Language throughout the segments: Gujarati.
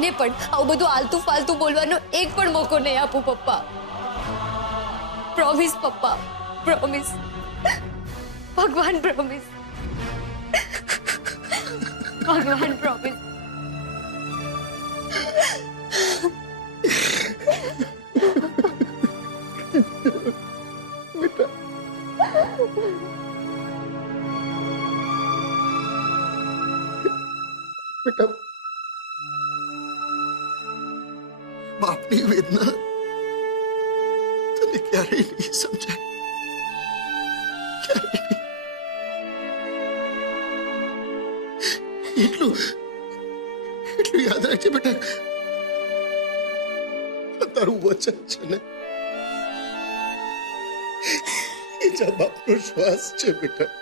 આને પણ આવું બધું આલતુ ફાલતુ બોલવાનો એક પણ મોકો નહીં આપું પપ્પા. પ્રોમિસ પપ્પા, પ્રોમિસ. ભગવાન પ્રોમિસ. ભગવાન પ્રોમિસ. बेटा बापनी वेदना तने क्यारे नहीं समझाई, क्यारे नहीं. એટલું યાદ રાખજે બેટા, તારું વચન છે ને એ જા બાપનો શ્વાસ છે બેટા.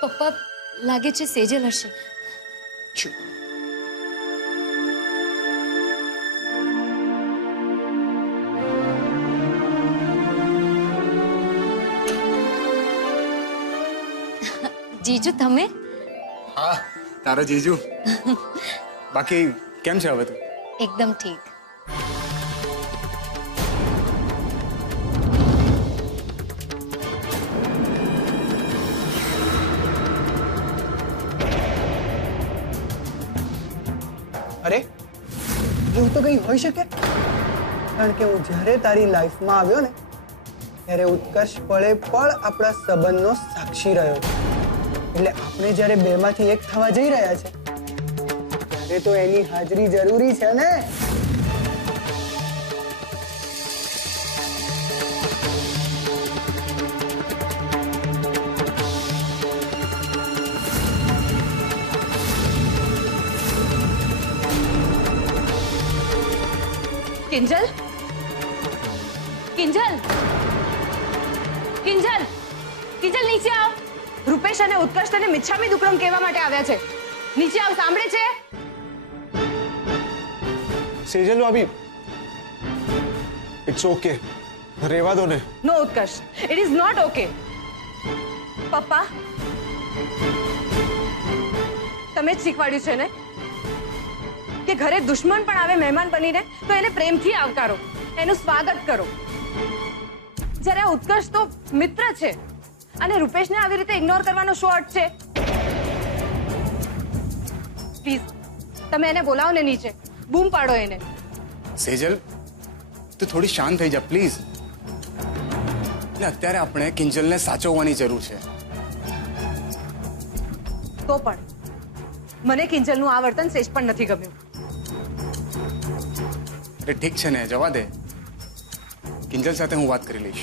પપ્પા લાગે છે સેજલ હશે. ચૂપ. જીજુ તમે? હા, તારો જીજુ. બાકી કેમ છે હવે તું? એકદમ ઠીક. અરે એવું તો કંઈ હોઈ શકે, કારણ કે હું જ્યારે તારી લાઈફમાં આવ્યો ને ત્યારે ઉત્કર્ષ પળે પળ આપણા સંબંધનો સાક્ષી રહ્યો છે. એટલે આપણે જ્યારે બેમાંથી એક થવા જઈ રહ્યા છે ત્યારે તો એની હાજરી જરૂરી છે ને. કિંજલ, કિંજલ, કિંજલ, કિંજલ નીચે આવ. રૂપેશ અને ઉત્કર્ષ તને મિચ્છામી દુક્કડમ કહેવા માટે આવ્યા છે. નીચે આવ, સાંભળે છે? સેજલ ભાભી, ઇટ્સ ઓકે, રહેવા દો ને. નો ઉત્કર્ષ, ઇટ ઇઝ નોટ ઓકે. પપ્પા, તમે જ શીખવાડ્યું છે ને કે ઘરે દુશ્મન પણ આવે મહેમાન બનીને તો એને પ્રેમથી આવકારો, એનું સ્વાગત કરો. જ્યારે આ ઉત્કર્ષ તો મિત્ર છે અને રૂપેશને આવી રીતે ઇગ્નોર કરવાનો શો અર્થ છે? પ્લીઝ તમે એને બોલાવો ને નીચે, બૂમ પાડો એને. સેજલ, તું થોડી શાંત થઈ જા પ્લીઝ. ને અત્યારે આપણે કિંજલને સાચવવાની જરૂર છે. તો પણ મને કિંજલનું આ વર્તન સેજ પણ નથી ગમ્યું. એટલે ઠીક છે ને, જવા દે. કિંજલ સાથે હું વાત કરી લઈશ.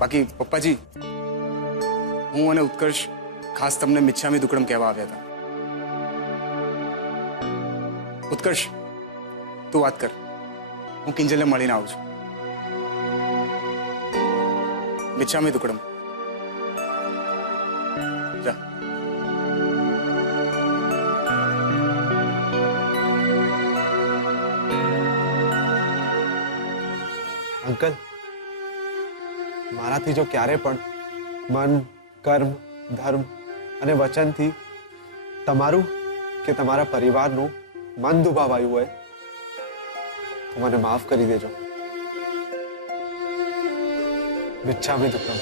બાકી પપ્પાજી, હું અને ઉત્કર્ષ ખાસ તમને મિચ્છામી દુક્કડમ કહેવા આવ્યા હતા. ઉત્કર્ષ, તું વાત કર, હું કિંજલને મળીને આવું છું. મિચ્છામી દુક્કડમ. જા. અંકલ, મારાથી જો ક્યારે પણ મન, કર્મ, ધર્મ અને વચનથી તમારું કે તમારા પરિવારનું મન દુભાવાયું હોય તો મને માફ કરી દેજો. મિચ્છામી દુક્કડમ.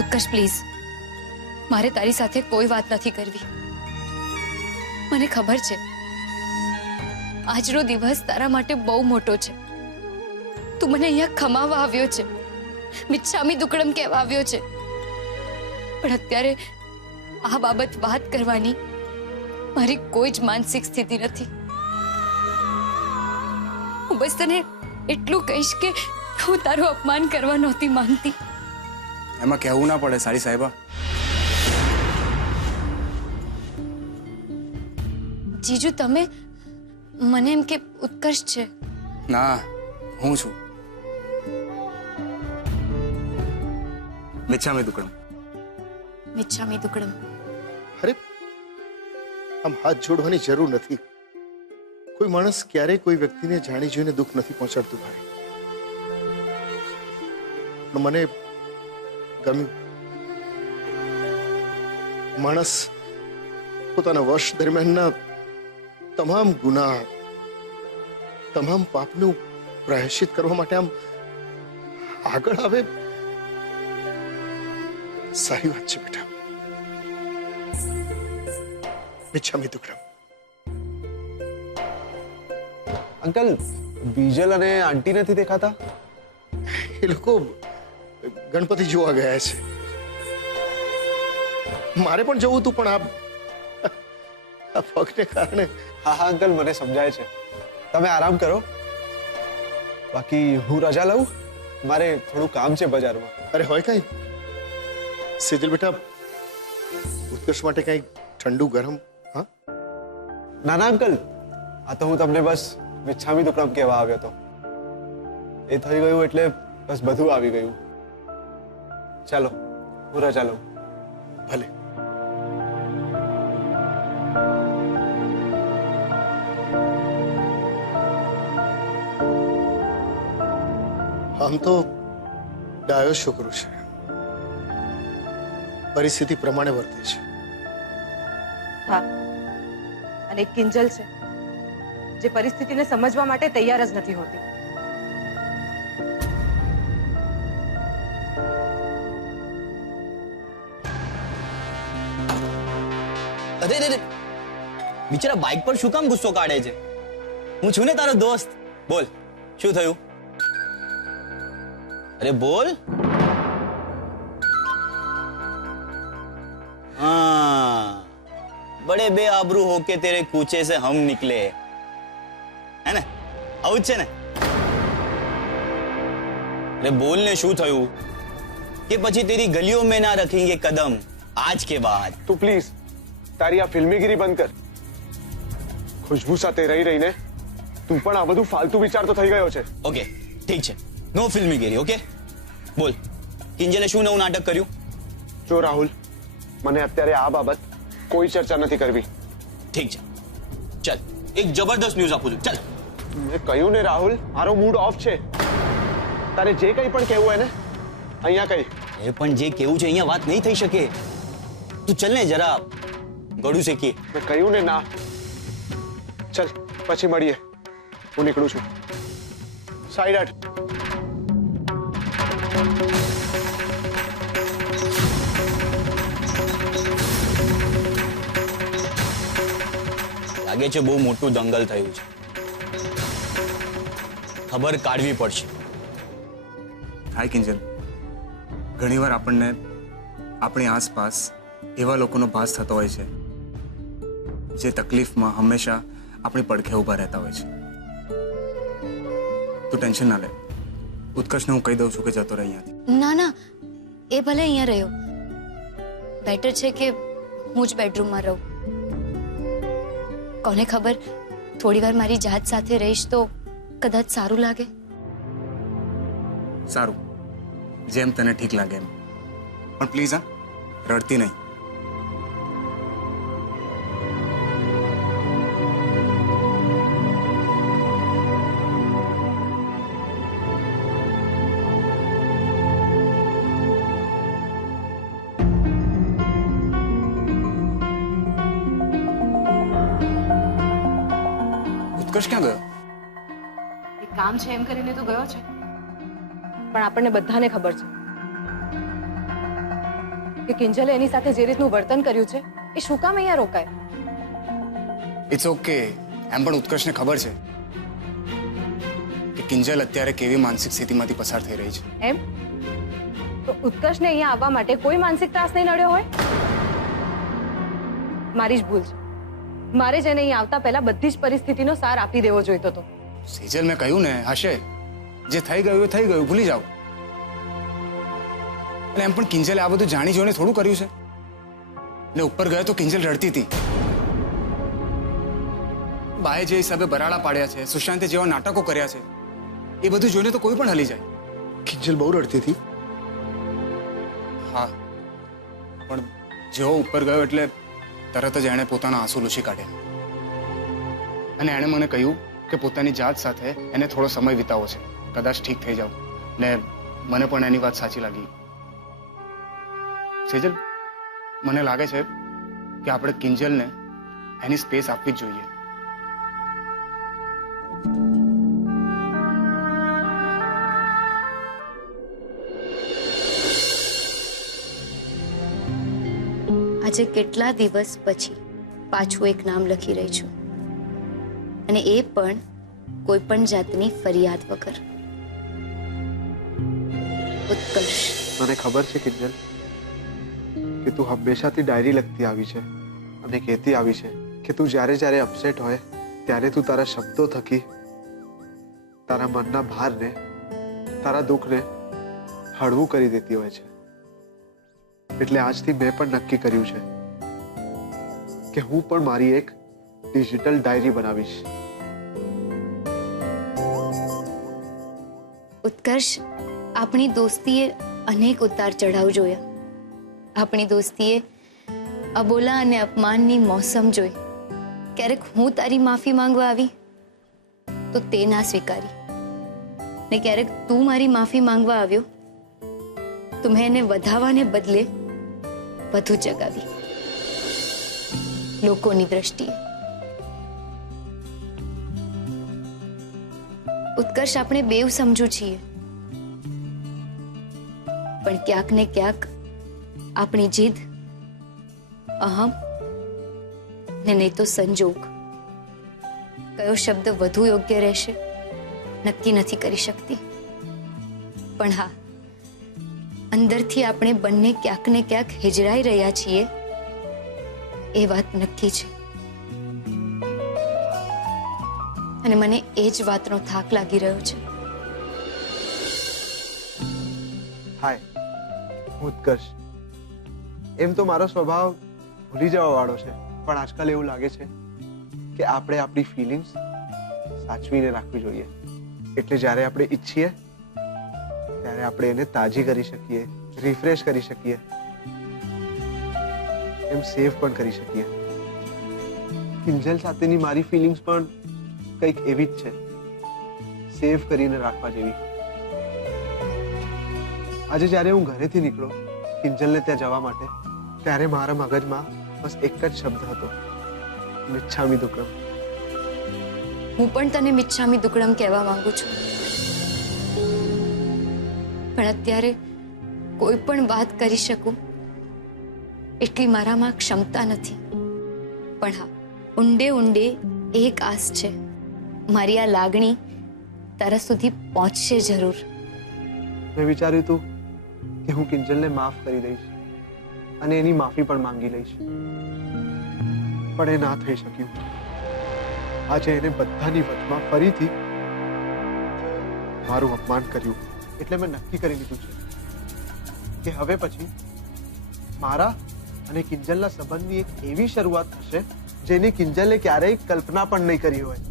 ઉત્કર્ષ પ્લીઝ, મારે તારી સાથે કોઈ વાત નથી કરવી. મને ખબર છે આજનો દિવસ તારા માટે બહુ મોટો છે. તું મને અહીંયા ખમાવા આવ્યો છે, મિચ્છામી દુક્કડમ કહેવા આવ્યો છે. પણ અત્યારે આ બાબત વાત કરવાની મારી કોઈ જ માનસિક સ્થિતિ નથી. હું બસ તને એટલું કહીશ કે હું તારું અપમાન કરવા નહોતી માંગતી. એમાં કહેવું ના પડે સારી સાહેબા. જીજુ તમે મને એમ કે ઉત્કર્ષ છે. ના, હું છું. મિચ્છામી દુક્કડમ. મિચ્છામી દુક્કડમ. અરે આમ હાથ જોડવાની જરૂર નથી. કોઈ માણસ ક્યારેય કોઈ વ્યક્તિને જાણી જોઈને દુઃખ નથી પહોંચાડતું ભાઈ. પણ મને ગમ્યું. માણસ પોતાના વર્ષ દરમિયાનના તમામ ગુનાહ, તમામ પાપનું પ્રાયશ્ચિત કરવા માટે આમ આગળ આવે. સારી વાત છે બેટા. મિચ્છામી દુક્કડમ. અંકલ, બીજલ અને આંટી નથી દેખાતા? એ લોકો ગણપતિ જોવા ગયા છે. મારે પણ જવું હતું, પણ આ પગને કારણે. હા હા અંકલ, મને સમજાય છે. તમે આરામ કરો, બાકી હું રજા લઉં. મારે થોડું કામ છે બજારમાં. અરે હોય કઈ સેજલ બેટા, ઉત્કર્ષ માટે કઈ ઠંડુ ગરમ? હા ના ના અંકલ, આ તો હું તમને બસ મિચ્છામી દુક્કડમ કહેવા આવ્યો હતો. એ થઈ ગયું એટલે બસ બધું આવી ગયું. ચાલો, હું રજા લઉં. ભલે. આમ તો ડાયો છોકરો છે, પરિસ્થિતિ પ્રમાણે વર્તે છે. હા, અને એક કિંજલ છે જે પરિસ્થિતિને સમજવા માટે તૈયાર જ નથી હોતી. અરે રે, બિચારા બાઇક પર શું કામ ગુસ્સો કાઢે છે? હું છું ને તારો દોસ્ત. બોલ, શું થયું? અરે બોલ. हाँ, बड़े बेआबरू होके तेरे कूचे से हम निकले, है ने? आउट છે ને? अरे बोल ने શું થયું? કે પછી તેરી ગલીઓ में ना रखेंगे कदम आज के बाद. તું પ્લીઝ તારી આ ફિલ્મીગીરી બંધ કર. ખુશ્બુ સાથે રહી રહીને તું પણ આ બધું ફાલતુ વિચારતો થઈ ગયો છે. ઓકે, ઠીક છે, નો ફિલ્મીગીરી. ઓકે, બોલ, કિંજલે શું નવું નાટક કર્યું? જો રાહુલ, મને અત્યારે આ બાબત કોઈ ચર્ચા નથી કરવી. ઠીક છે, ચાલ એક જબરદસ્ત ન્યૂઝ આપું છું. ચાલ. મેં કહ્યું ને રાહુલ, મારો મૂડ ઓફ છે. તારે જે કંઈ પણ કહેવું હોય ને અહીંયા કહી. એ પણ જે કેવું છે અહીંયા વાત નહીં થઈ શકે. તું ચલ ને જરા ગળું શેકીએ. મેં કહ્યું ને ના. ચલ પછી મળીએ. હું નીકળું છું. સાઈડ હટ. લાગે છે બહુ મોટું દંગલ થયું છે. ખબર કાઢવી પડશે. હાય કિંજલ, ઘણીવાર આપણને આપણી આસપાસ એવા લોકોનો ભાસ થતો હોય છે જે તકલીફમાં હંમેશા આપણી પડખે ઊભા રહેતા હોય છે. તું ટેન્શન ના લે. ઉત્કર્ષને હું કહી દઉં છું કે જતો રહે અહીંયાથી. ના ના, એ ભલે અહીંયા રહ્યો. બેટર છે કે હું જ બેડરૂમમાં રહું. કોને ખબર, થોડી વાર મારી જાત સાથે રહીશ તો કદાચ સારું લાગે. સારું, જેમ તને ઠીક લાગે એમ. પણ પ્લીઝ હા, રડતી નહીં. ઉત્કર્ષ ક્યાં ગયો? એક કામ છે એમ કરીને તો ગયો છે, પણ આપણને બધાને ખબર છે કે કિંજલે એની સાથે જે રીતનું વર્તન કર્યું છે એ શું કામ અહીંયા રોકાય. It's okay. એમ પણ ઉત્કર્ષને ખબર છે કે કિંજલ અત્યારે કેવી માનસિક સ્થિતિમાંથી પસાર થઈ રહી છે. એમ તો ઉત્કર્ષને અહીંયા આવવા માટે કોઈ માનસિક ત્રાસ નહીં નડ્યો હોય. મારી જ ભૂલ છે. મારે જ એને અહીં આવતા પહેલા બધી જ પરિસ્થિતિનો સાર આપી દેવો જોઈતો હતો. સેજલ, મેં કહ્યું ને, હશે. જે થઈ ગયું એ થઈ ગયું, ભૂલી જાઓ. અને એમ પણ કિંજલે આ બધું જાણી જોઈને થોડું કર્યું છે. ને ઉપર ગયો તો કિંજલ રડતી હતી. બાએ જે હિસાબે બરાડા પાડ્યા છે, સુશાંતે જેવા નાટકો કર્યા છે, એ બધું જોઈને તો કોઈ પણ હલી જાય. કિંજલ બહુ રડતી હતી. હા, પણ જેવો ઉપર ગયો એટલે તરત જ એણે પોતાના આંસુ લૂછી કાઢ્યા અને એણે મને કહ્યું કે પોતાની જાત સાથે એને થોડો સમય વિતાવવો છે, કદાચ ઠીક થઈ જાવ. ને મને પણ એની વાત સાચી લાગી. સેજલ, મને લાગે છે કે આપણે કિંજલને એની સ્પેસ આપવી જ જોઈએ. આજે કેટલા દિવસ પછી પાછું એક નામ લખી રહી છું, અને એ પણ કોઈ પણ જાતની ફરિયાદ વગર. ઉત્કર્ષ. મને ખબર છે કિંજલ કે તું હંમેશાથી ડાયરી લખતી આવી છે અને કહેતી આવી છે કે તું જ્યારે જ્યારે અપસેટ હોય ત્યારે તું તારા શબ્દો થકી તારા મનના ભારને, તારા દુઃખને હળવું કરી દેતી હોય છે. એટલે આજથી મેં પણ નક્કી કર્યું છે કે હું પણ મારી એક ડિજિટલ ડાયરી બનાવીશ. ઉત્કર્ષ, આપણી દોસ્તીએ અનેક ઉતાર ચઢાવ જોયા. આપણી દોસ્તીએ અબોલા અને અપમાનની મોસમ જોઈ. ક્યારેક હું તારી માફી માંગવા આવી તો તે ના સ્વીકારી, ને ક્યારેક તું મારી માફી માંગવા આવ્યો તો મેં એને વધાવાને બદલે વધુ જગાવી લોકોની દ્રષ્ટિએ. ઉત્કર્ષ, આપણે બેવ સમજુ છીએ, પણ ક્યાંક ને ક્યાંક આપણી જીદ, અહમ ને નહીં તો સંજોગ, કયો શબ્દ વધુ યોગ્ય રહેશે નક્કી નથી કરી શકતી. પણ હા, અંદરથી આપણે બંને ક્યાંક ને ક્યાંક હિજડાઈ રહ્યા છીએ એ વાત નક્કી છે. અને મને એ જ વાતનો થાક લાગી રહ્યો છે. હાય, ઉત્કર્ષ. એમ તો મારો સ્વભાવ ભૂલી જવા વાળો છે, પણ આજકાલ એવું લાગે છે કે આપણે આપણી ફિલિંગ્સ સાચવીને રાખવી જોઈએ. એટલે જ્યારે આપણે ઈચ્છીએ ત્યારે આપણે એને તાજી કરી શકીએ, રિફ્રેશ કરી શકીએ, એમ સેવ પણ કરી શકીએ. કિંજલ સાથેની મારી ફિલિંગ્સ પણ કંઈક એવી જ છે, સેવ કરીને રાખવા જેવી. આજે જ્યારે હું ઘરેથી નીકળ્યો કિંજલને ત્યાં જવા માટે, ત્યારે મારા મગજમાં બસ એક જ શબ્દ હતો, મિચ્છામી દુક્કડમ. હું પણ તને મિચ્છામી દુક્કડમ કહેવા માંગુ છું, પણ અત્યારે કોઈ પણ વાત કરી શકું એટલી મારામાં ક્ષમતા નથી. પણ હા, ઊંડે ઊંડે એક આસ છે, મારી આ લાગણી તારા સુધી પહોંચશે જરૂર. મેં વિચાર્યું હતું કે હું કિંજલને માફ કરી દઈશ અને એની માફી પણ માંગી લઈશ, પણ એ ના થઈ શક્યું. આજે એને બધાની વચમાં ફરીથી મારું અપમાન કર્યું. એટલે મેં નક્કી કરી લીધું છે કે હવે પછી મારા અને કિંજલના સંબંધની એક એવી શરૂઆત થશે જેની કિંજલે ક્યારેય કલ્પના પણ નહીં કરી હોય.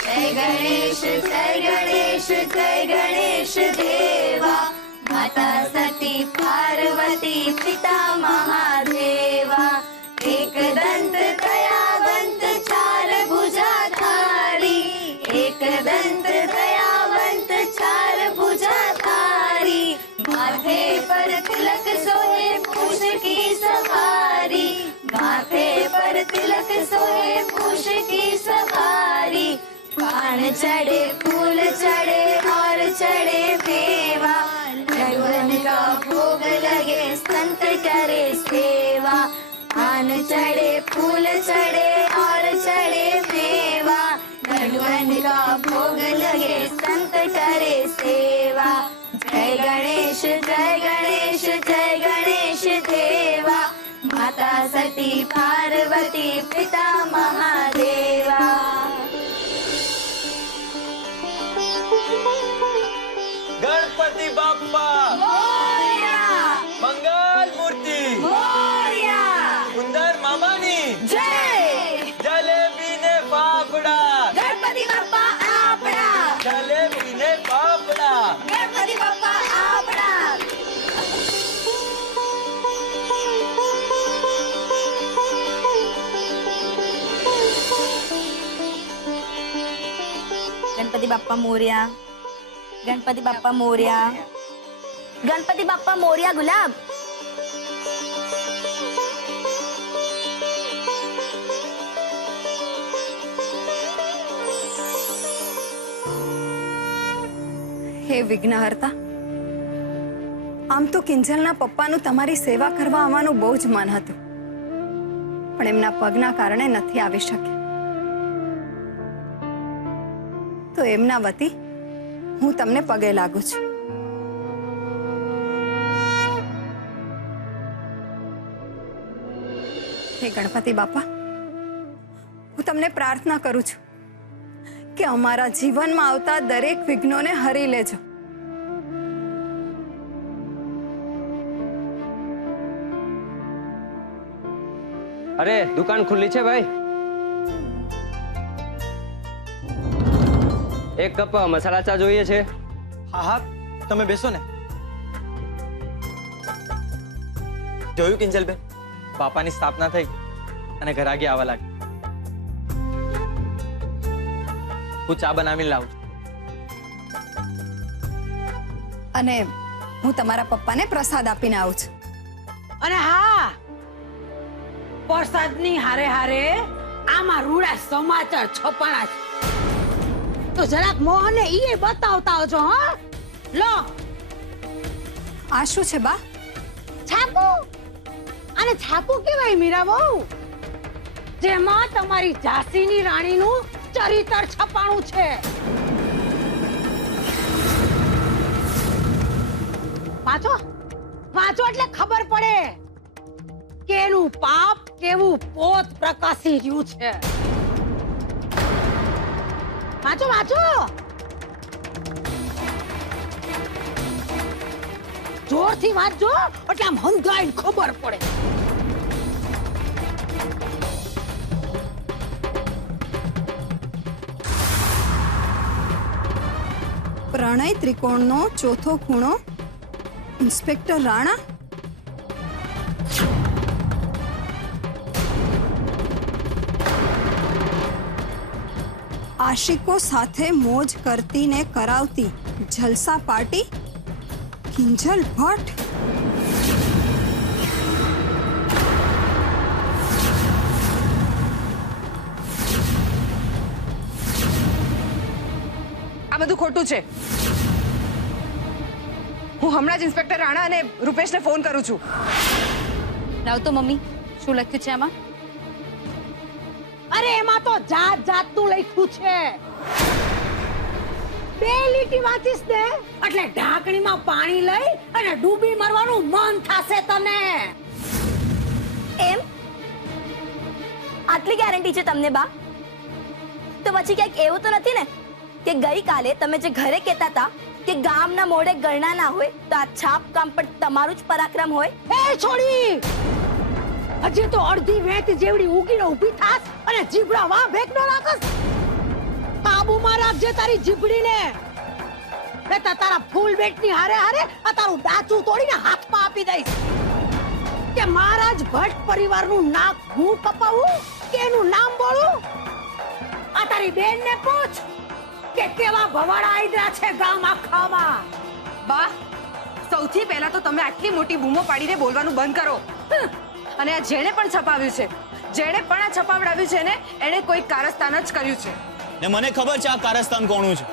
જય ગણેશ, જય ગણેશ, જય ગણેશ દેવા, માતા સતી પાર્વતી પિતા મહાદેવા, એક દંત દયાવંત ચાર ભુજાધારી, એક દંત દયાવંત ચાર ભુજાધારી, માથે પર તિલક સોહે પૂછ કી સવારી, માથે પર તિલક સોહે પૂછ કી સવારી, कान चढ़े फूल चढ़े और चढ़े मेवा, लड्डून का भोग लगे संत करे सेवा, कान चढ़े फूल चढ़े और चढ़े मेवा, लड्डून का भोग लगे संत करे सेवा, जय गणेश जय गणेश जय गणेश देवा, माता सती पार्वती पिता महादेवा. गणपति बाप्पा मोरया, मंगल मूर्ति मोरया. ગણપતિ બાપ્પા મોર્યા, ગણપતિ બાપ્પા મોર્યા, ગણપતિ બાપ્પા મોર્યા. ગુલાબ, હે વિઘ્નહર્તા, આમ તો કિંજલના પપ્પાનું તમારી સેવા કરવા આવવાનું બહુ જ મન હતું, પણ એમના પગના કારણે નથી આવી શક્યા. તો એમના વતી હું તમને પગે લાગુ છું. હે ગણપતિ બાપા, હું તમને પ્રાર્થના કરું છું કે અમારા જીવનમાં આવતા દરેક વિઘ્નોને હરી લેજો. અરે દુકાન ખુલ્લી છે ભાઈ? એક કપ મસાલા ચા જોઈએ છે. હા હા, તમે બેસો ને. જોયું કિંજલબેન, બાપાની સ્થાપના થઈ અને ઘરાગી આવવા લાગી. હું ચા બનાવીને લાવું છું. અને હું તમારા પપ્પાને પ્રસાદ આપીને આવું છું. અને હા, પ્રસાદની હારે હારે આમાં રૂડા સમાચાર છપાણા છે, તો જરાક મોહને ઈ બતાવતા આવજો. હા, લો આ શું છે બા? છાપુ. અને છાપુ કેવાય મીરા બહુ, જેમાં તમારી ઝાંસીની રાણીનું ચરિત્ર છપાણું છે. વાંચો વાંચો એટલે ખબર પડે કે એનું પાપ કેવું પોત પ્રકાશી રહ્યું છે. વાંચો વાંચો, જોરથી વાંચજો એટલે આમ હંગાઈને ખબર પડે. પ્રણય ત્રિકોણનો ચોથો ખૂણો ઇન્સ્પેક્ટર રાણા. આશિકો સાથે મોજ કરતી ને કરાવતી જલસા પાર્ટી કિંજલ ભટ્ટ. આ બધું ખોટું છે. હું હમણાં જ ઇન્સ્પેક્ટર રાણા અને રૂપેશને ફોન કરું છું. લાવ તો મમ્મી, શું લખ્યું છે આમાં? અરે એમાં તો જાત જાતનું લખ્યું છે. 2 લીટી વાંચીશ ને એટલે ઢાંકણીમાં પાણી લઈ અને ડૂબી મરવાનું મન થશે તને. એમ આટલી ગેરંટી છે તમને બા? તો પછી ક્યાંક એવું તો નથી ને કે ગઈકાલે તમે જે ઘરે કહેતા હતા કે ગામના મોઢે ગણના ના હોય તો આ છાપ કામ પર તમારું જ પરાક્રમ હોય? એ છોડી, હજી તો અડધી વેત જેવડી ઉગીને ઊભી થાસ અને જીભડા વાહ ભેક નો રાખસ. કાબુમાં રાખજે તારી જીભડીને, નહીતર તારા ફૂલ બેટની હારે હારે આ તારું ડાચું તોડીને હાથમાં આપી દઈશ. કે મહારાજ ભટ્ટ પરિવારનું નાક હું કપાવું કે એનું નામ બોલું? આ તારી બેનને પૂછ કે કેવા ભવાડા આયદા છે ગામ આખામાં. બા, સૌથી પહેલા તો તમે આટલી મોટી બૂમો પાડીને બોલવાનું બંધ કરો. અને આ જેણે પણ છપાવ્યું છે, જેણે પણ આ છપાવડાવ્યું છે ને, એણે કોઈ કારસ્તાન જ કર્યું છે. ને મને ખબર છે આ કારસ્તાન કોનું છે.